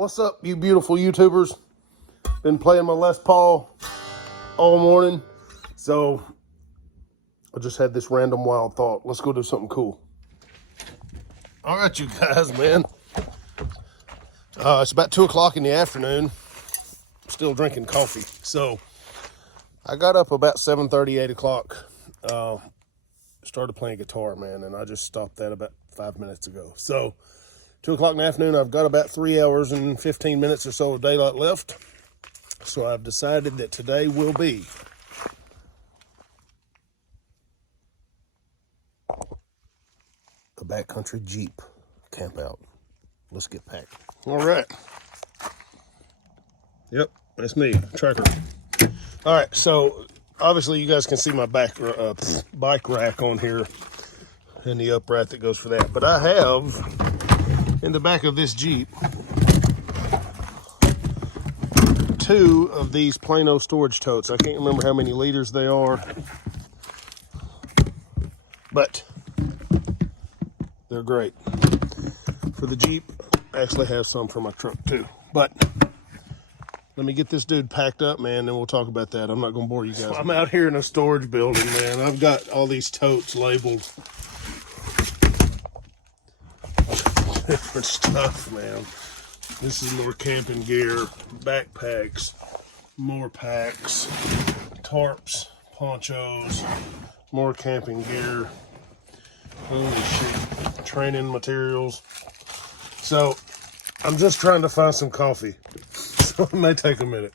What's up, you beautiful YouTubers? Been playing my Les Paul all morning, so I just had this random wild thought. Let's go do something cool. All right, you guys, man. It's about 2 o'clock in the afternoon. Still drinking coffee. So I got up about 7:30, 8 o'clock. Started playing guitar, man, and I just stopped that about 5 minutes ago. So 2 o'clock in the afternoon, I've got about 3 hours and 15 minutes or so of daylight left. So I've decided that today will be a backcountry Jeep camp out. Let's get packed. All right. Yep, that's me, Tracker. All right, so obviously you guys can see my bike rack on here and the upright that goes for that. But I have in the back of this Jeep 2 of these Plano storage totes. I can't remember how many liters they are, but they're great. For the Jeep, I actually have some for my truck too. But let me get this dude packed up, man, and we'll talk about that. I'm not gonna bore you guys. I'm out here in a storage building, man. I've got all these totes labeled. Different stuff, man. This is more camping gear, backpacks, more packs, tarps, ponchos, more camping gear. Holy shit. Training materials. So I'm just trying to find some coffee. So it may take a minute.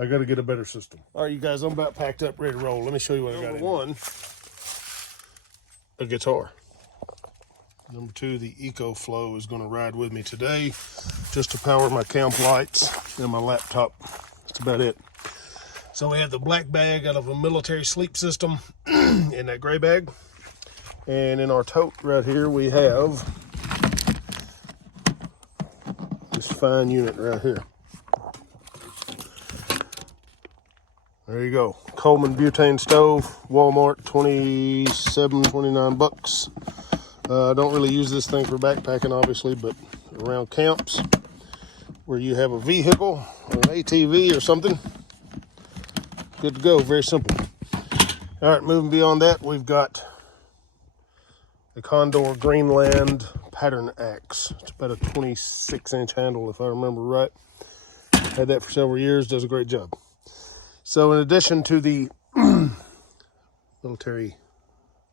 I got to get a better system. All right, you guys, I'm about packed up, ready to roll. Let me show you what I got. Number 1, a guitar. Number 2, the EcoFlow is going to ride with me today just to power my camp lights and my laptop. That's about it. So we have the black bag out of a military sleep system in that gray bag. And in our tote right here, we have this fine unit right here. There you go. Coleman butane stove, Walmart, 27, 29 bucks. I don't really use this thing for backpacking, obviously, but around camps where you have a vehicle or an ATV or something, good to go. Very simple. All right, moving beyond that, we've got the Condor Greenland pattern axe. It's about a 26-inch handle, if I remember right. Had that for several years, does a great job. So in addition to the military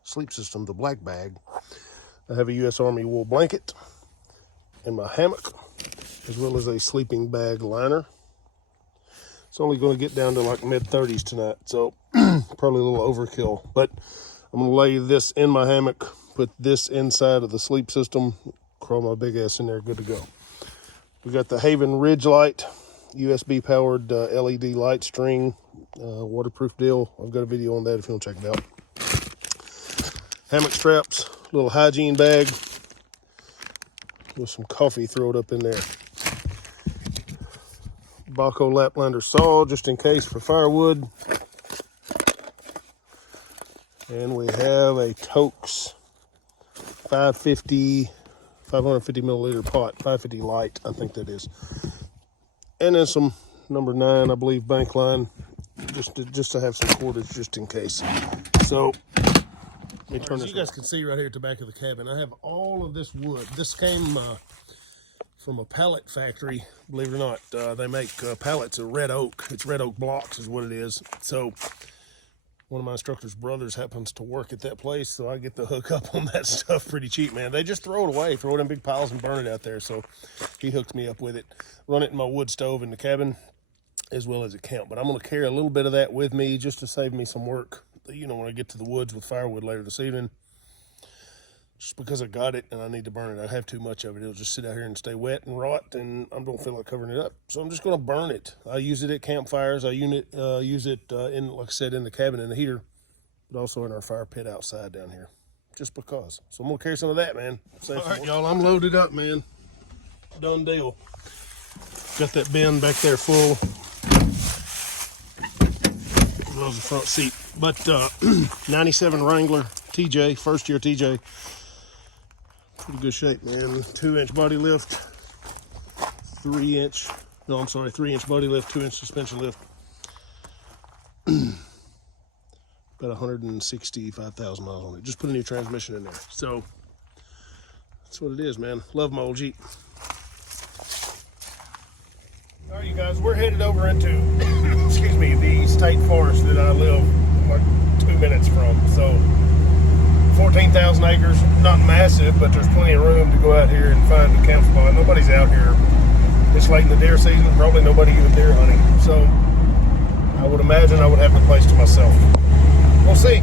sleep system, the black bag, I have a U.S. Army wool blanket and my hammock, as well as a sleeping bag liner. It's only going to get down to like mid-30s tonight, so probably a little overkill. But I'm going to lay this in my hammock, put this inside of the sleep system, crawl my big ass in there, good to go. We got the Haven Ridge Light, USB powered LED light string, waterproof deal. I've got a video on that if you want to check it out. Hammock straps, little hygiene bag with some coffee thrown up in there. Baco Laplander saw just in case for firewood. And we have a Tokes 550 milliliter pot, 550 light, I think that is. And then some number 9, I believe, bank line, just to have some cordage just in case. So let me turn this. You guys can see right here at the back of the cabin, I have all of this wood. This came from a pallet factory, believe it or not. They make pallets of red oak. It's red oak blocks is what it is. So one of my instructor's brothers happens to work at that place, so I get to hook up on that stuff pretty cheap, man. They just throw it away, throw it in big piles and burn it out there. So he hooks me up with it. Run it in my wood stove in the cabin as well as at camp. But I'm going to carry a little bit of that with me just to save me some work, you know, when I get to the woods with firewood later this evening. Just because I got it and I need to burn it. I have too much of it. It'll just sit out here and stay wet and rot, and I don't feel like covering it up. So I'm just going to burn it. I use it at campfires. I use it in, like I said, in the cabin in the heater, but also in our fire pit outside down here, just because. So I'm going to carry some of that, man. All right, y'all, I'm loaded up, man. Done deal. Got that bin back there full. That was the front seat. But 97 Wrangler TJ, first year TJ. Pretty good shape, man. 2-inch body lift, 3-inch body lift, 2-inch suspension lift. About 165,000 miles on it. Just put a new transmission in there. So that's what it is, man. Love my old Jeep. All right, you guys, we're headed over into, excuse me, the state forest that I live like 2 minutes from. So 14,000 acres, not massive, but there's plenty of room to go out here and find a camp spot. Nobody's out here. It's late in the deer season, probably nobody even deer hunting. So I would imagine I would have the place to myself. We'll see.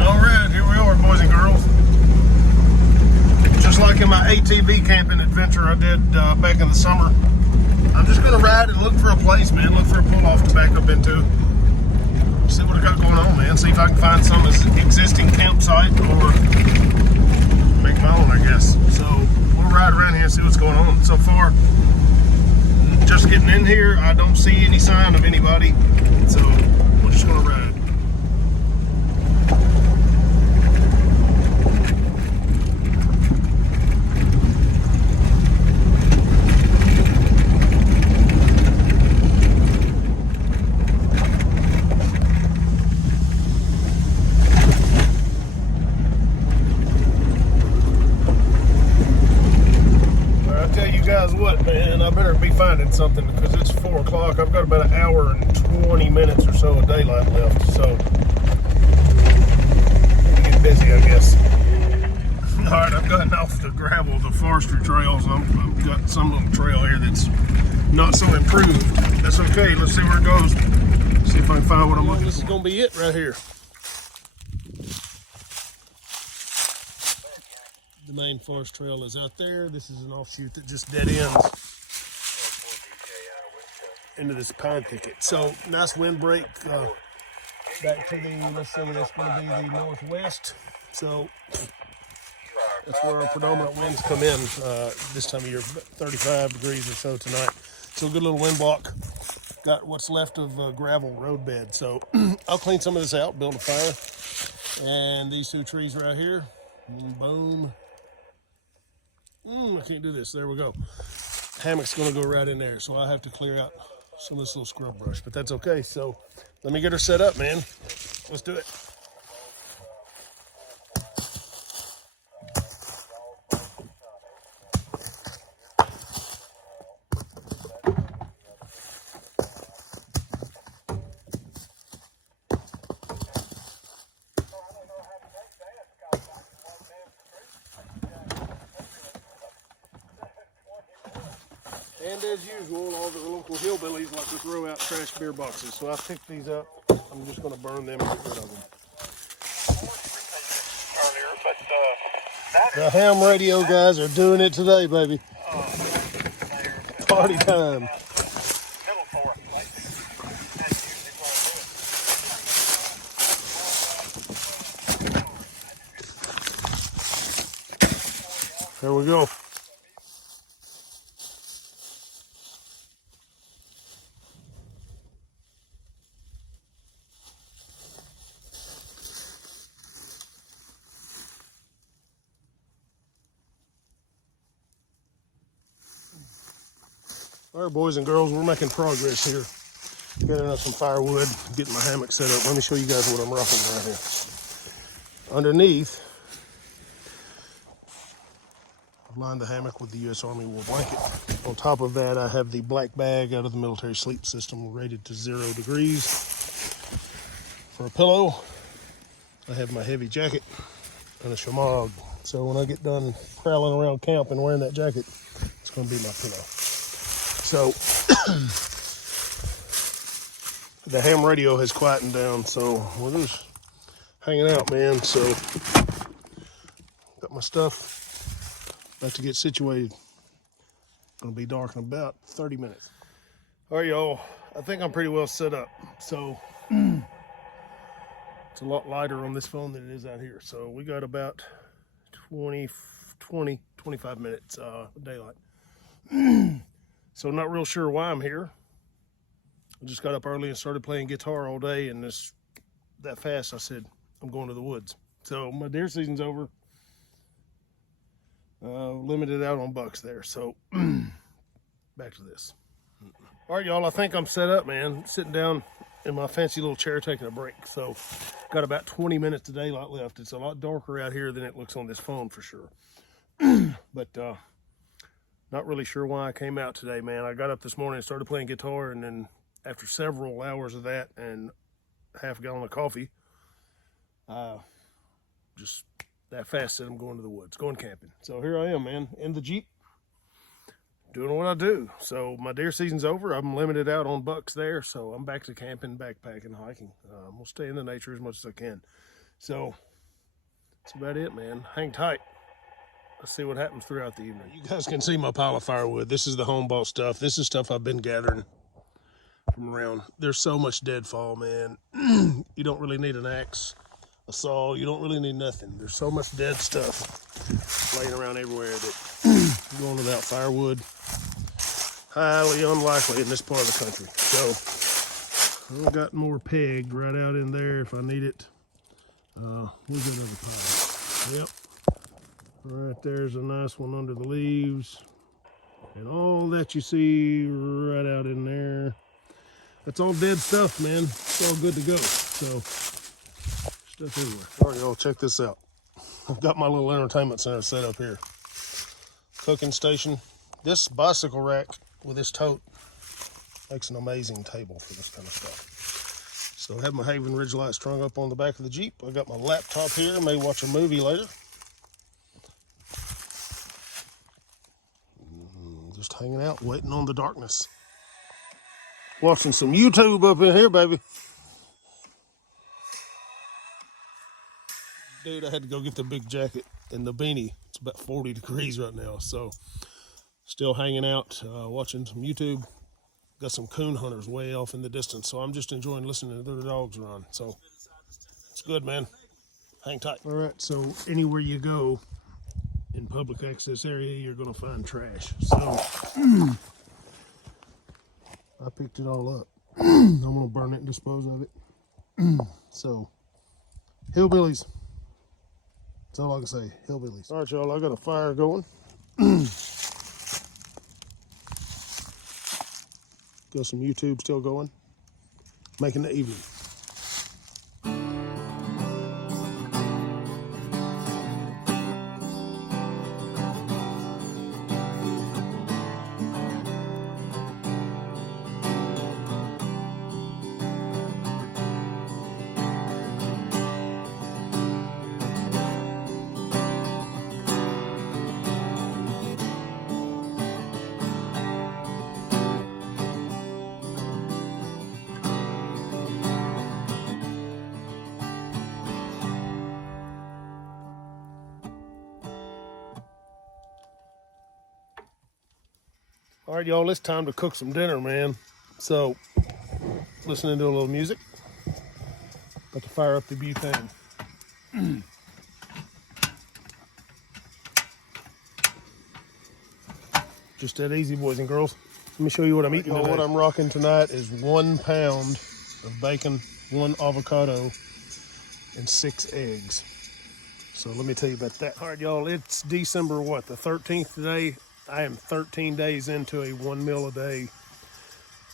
All right, here we are, boys and girls. Just like in my ATV camping adventure I did back in the summer, I'm just gonna ride and look for a place, man. Look for a pull-off to back up into. See what I got going on, man. See if I can find some existing campsite or make my own, I guess. So we'll ride around here and see what's going on. So far, just getting in here, I don't see any sign of anybody. So we're just gonna ride. What, man, I better be finding something because it's 4 o'clock. I've got about an hour and 20 minutes or so of daylight left, so get busy, I guess. All right, I've gotten off the gravel, the forestry trails. I've got some little trail here that's not so improved. That's okay. Let's see where it goes. See if I can find what I'm looking for. This is gonna be it right here. The main forest trail is out there. This is an offshoot that just dead ends into this pine thicket. So nice windbreak back to the, let's say that's going to be the northwest. So that's where our predominant winds come in this time of year, 35 degrees or so tonight. So a good little wind block. Got what's left of gravel road bed. So I'll clean some of this out, build a fire. And these 2 trees right here, boom. I can't do this. There we go. Hammock's going to go right in there, so I have to clear out some of this little scrub brush, but that's okay. So let me get her set up, man. Let's do it. And as usual, all the local hillbillies like to throw out trash beer boxes. So I picked these up. I'm just going to burn them and get rid of them. The ham radio guys are doing it today, baby. Party time. There we go. All right, boys and girls, we're making progress here. Gathering up some firewood, getting my hammock set up. Let me show you guys what I'm rocking right here. Underneath, I've lined the hammock with the U.S. Army wool blanket. On top of that, I have the black bag out of the military sleep system rated to 0 degrees. For a pillow, I have my heavy jacket and a shamag. So when I get done prowling around camp and wearing that jacket, it's going to be my pillow. So the ham radio has quietened down, so we're just hanging out, man. So got my stuff, about to get situated. Gonna be dark in about 30 minutes. All right, y'all, I think I'm pretty well set up. So it's a lot lighter on this phone than it is out here. So we got about 25 minutes daylight. So not real sure why I'm here. I just got up early and started playing guitar all day, and that fast I said, I'm going to the woods. So my deer season's over. Limited out on bucks there. So back to this. All right, y'all, I think I'm set up, man. Sitting down in my fancy little chair taking a break. So got about 20 minutes of daylight left. It's a lot darker out here than it looks on this phone for sure. But not really sure why I came out today, man. I got up this morning and started playing guitar, and then after several hours of that and half a gallon of coffee, just that fast said I'm going to the woods, going camping. So here I am, man, in the Jeep, doing what I do. So my deer season's over. I'm limited out on bucks there, so I'm back to camping, backpacking, hiking. I'm gonna stay in the nature as much as I can. So that's about it, man. Hang tight. Let's see what happens throughout the evening. You guys can see my pile of firewood. This is the home bought stuff. This is stuff I've been gathering from around. There's so much deadfall, man. You don't really need an axe, a saw. You don't really need nothing. There's so much dead stuff laying around everywhere that going without firewood, highly unlikely in this part of the country. So I've got more pegged right out in there if I need it. Where's another pile? Yep. Right there's a nice one under the leaves. And all that you see right out in there, that's all dead stuff, man. It's all good to go. So, stuff everywhere. All right, y'all, check this out. I've got my little entertainment center set up here. Cooking station. This bicycle rack with this tote makes an amazing table for this kind of stuff. So I have my Haven Ridge light strung up on the back of the Jeep. I got my laptop here. May watch a movie later. Just hanging out, waiting on the darkness. Watching some YouTube up in here, baby. Dude, I had to go get the big jacket and the beanie. It's about 40 degrees right now, so still hanging out, watching some YouTube. Got some coon hunters way off in the distance, so I'm just enjoying listening to the dogs run. So it's good, man. Hang tight. All right, so anywhere you go in public access area, you're gonna find trash. So I picked it all up. I'm gonna burn it and dispose of it. So hillbillies. That's all I can say. Hillbillies. All right, y'all. I got a fire going. Got some YouTube still going. Making the evening. All right, y'all, it's time to cook some dinner, man. So, listening to a little music. About to fire up the butane. Just that easy, boys and girls. Let me show you what I'm eating today. What I'm rocking tonight is 1 pound of bacon, 1 avocado, and 6 eggs. So let me tell you about that. All right, y'all, it's December, what, the 13th today? I am 13 days into a 1 meal a day,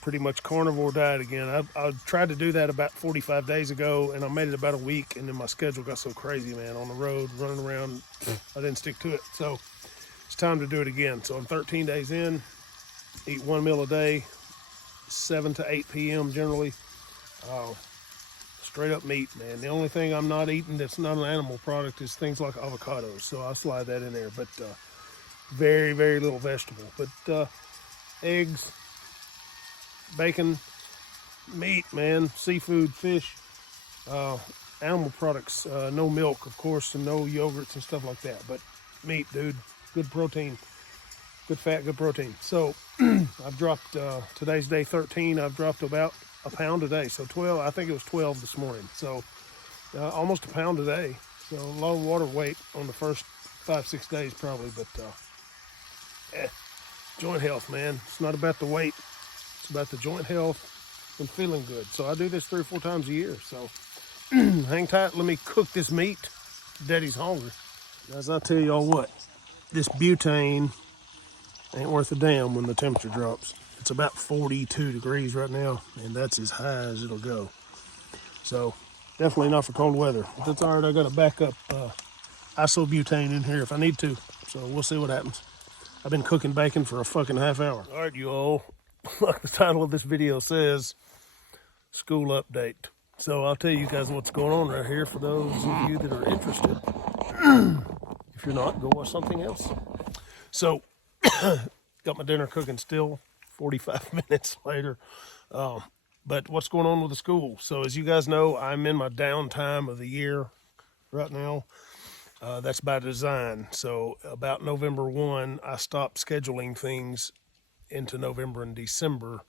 pretty much carnivore diet again. I tried to do that about 45 days ago, and I made it about a week, and then my schedule got so crazy, man, on the road, running around, I didn't stick to it. So it's time to do it again. So I'm 13 days in, eat 1 meal a day, 7 to 8 p.m. generally. Straight up meat, man. The only thing I'm not eating that's not an animal product is things like avocados, so I'll slide that in there. But very, very little vegetable. But eggs, bacon, meat, man, seafood, fish, animal products, no milk, of course, and no yogurts and stuff like that. But meat, dude, good protein, good fat, good protein. So I've dropped, today's day 13, I've dropped about a pound a day. So 12, I think it was 12 this morning. So almost a pound a day. So a lot of water weight on the first 5-6 days probably, but joint health, man. It's not about the weight. It's about the joint health and feeling good. So I do this 3 or 4 times a year. So hang tight. Let me cook this meat. Daddy's hungry. Guys, I'll tell y'all what. this butane ain't worth a damn when the temperature drops. It's about 42 degrees right now, and that's as high as it'll go. So definitely not for cold weather. But that's all right. I got a backup isobutane in here if I need to. So we'll see what happens. I've been cooking bacon for a fucking half hour. All right, you all. Like the title of this video says, school update. So I'll tell you guys what's going on right here for those of you that are interested. If you're not, go watch something else. So, got my dinner cooking still, 45 minutes later. But what's going on with the school? So as you guys know, I'm in my downtime of the year right now. That's by design. So about November 1, I stopped scheduling things into November and December,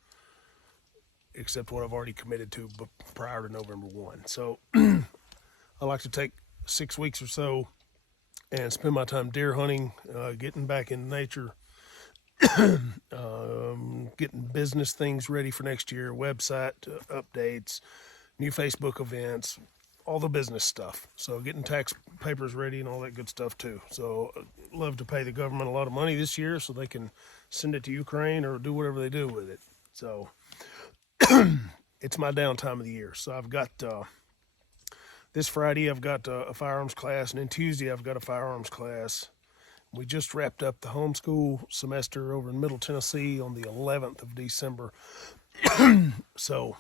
except what I've already committed to prior to November 1. So I like to take 6 weeks or so and spend my time deer hunting, getting back in nature, getting business things ready for next year, website updates, new Facebook events, all the business stuff. So getting tax papers ready and all that good stuff too. So I'd love to pay the government a lot of money this year so they can send it to Ukraine or do whatever they do with it. So it's my downtime of the year. So I've got this Friday I've got a firearms class, and then Tuesday I've got a firearms class. We just wrapped up the homeschool semester over in Middle Tennessee on the 11th of December. So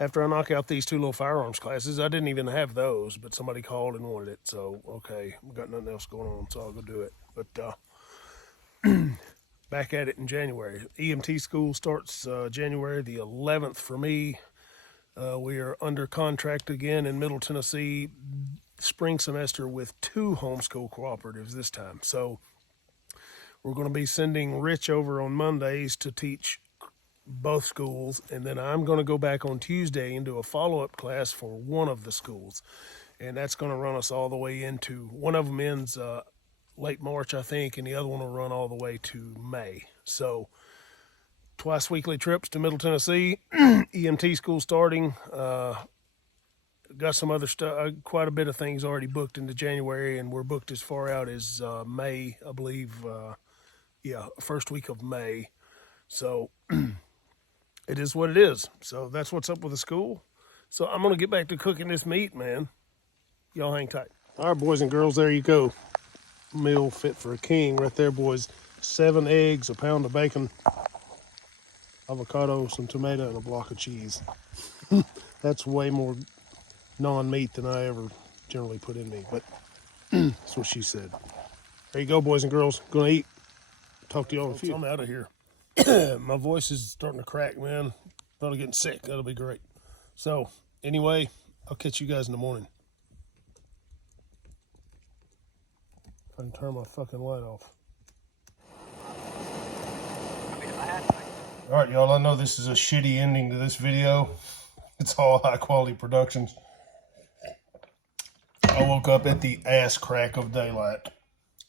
after I knock out these 2 little firearms classes, I didn't even have those, but somebody called and wanted it. So, okay, we've got nothing else going on, so I'll go do it. But back at it in January. EMT school starts January the 11th for me. We are under contract again in Middle Tennessee, spring semester with 2 homeschool cooperatives this time. So we're going to be sending Rich over on Mondays to teach both schools, and then I'm going to go back on Tuesday and do a follow-up class for one of the schools, and that's going to run us all the way into, one of them ends late March, I think, and the other one will run all the way to May. So twice weekly trips to Middle Tennessee, EMT school starting. Got some other stuff, quite a bit of things already booked into January, and we're booked as far out as May, I believe. First week of May. So it is what it is. So that's what's up with the school. So I'm going to get back to cooking this meat, man. Y'all hang tight. All right, boys and girls, there you go. Meal fit for a king right there, boys. 7 eggs, a pound of bacon, avocado, some tomato, and a block of cheese. That's way more non-meat than I ever generally put in me, but that's what she said. There you go, boys and girls. Gonna eat. Talk to y'all in a few. I'm out of here. My voice is starting to crack, man. Probably getting sick. That'll be great. So, anyway, I'll catch you guys in the morning. If I can turn my fucking light off. All right, y'all, I know this is a shitty ending to this video. It's all high quality productions. I woke up at the ass crack of daylight,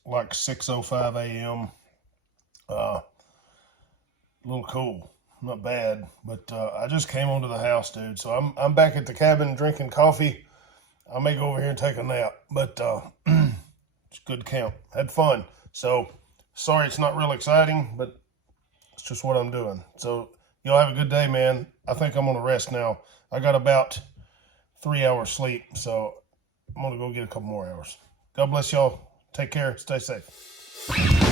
like 6:05 a.m. A little cool, not bad, but I just came onto the house, dude. So I'm back at the cabin drinking coffee. I may go over here and take a nap, but it's good camp. Had fun. So sorry it's not real exciting, but it's just what I'm doing. So y'all have a good day, man. I think I'm gonna rest now. I got about 3 hours sleep, so I'm gonna go get a couple more hours. God bless y'all. Take care. Stay safe.